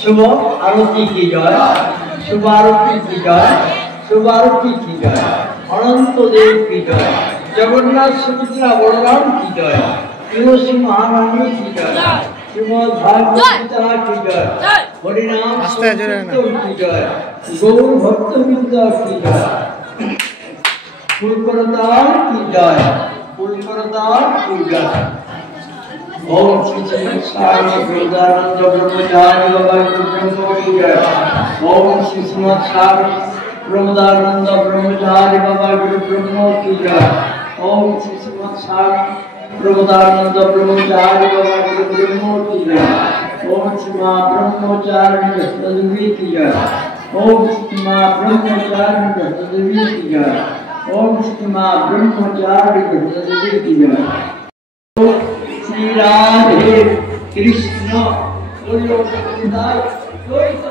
शुभ आरती की जय, शुभ आरती की जय, शुभ आरती की जय, अनंत देव की जय, जगन्नाथ सुभद्रा बलराम की जय, तुलसी महारानी की जय, श्रीमद् भागवत गीता की जय, हरिनाम संकीर्तन की जय, गौर भक्त वृंदा की जय, फूलप्रदान की जय, फूलप्रदान की जय। ओम श्री साई गुरुदानंद ब्रह्मचारी बाबा ब्रह्मो की जय। ओम श्री साई ब्रह्मदानंद ब्रह्मचारी बाबा ब्रह्मो की जय। ओम श्री साई ब्रह्मदानंद ब्रह्मचारी बाबा ब्रह्मो की जय। ओम श्री मां ब्रह्मचारिणी सदवी की जय। ओम श्री मां ब्रह्मचारिणी सदवी की जय। ओम श्री मां ब्रह्मचारिणी सदवी की जय। श्री राधे कृष्ण बोलो गोविंदा कोई तो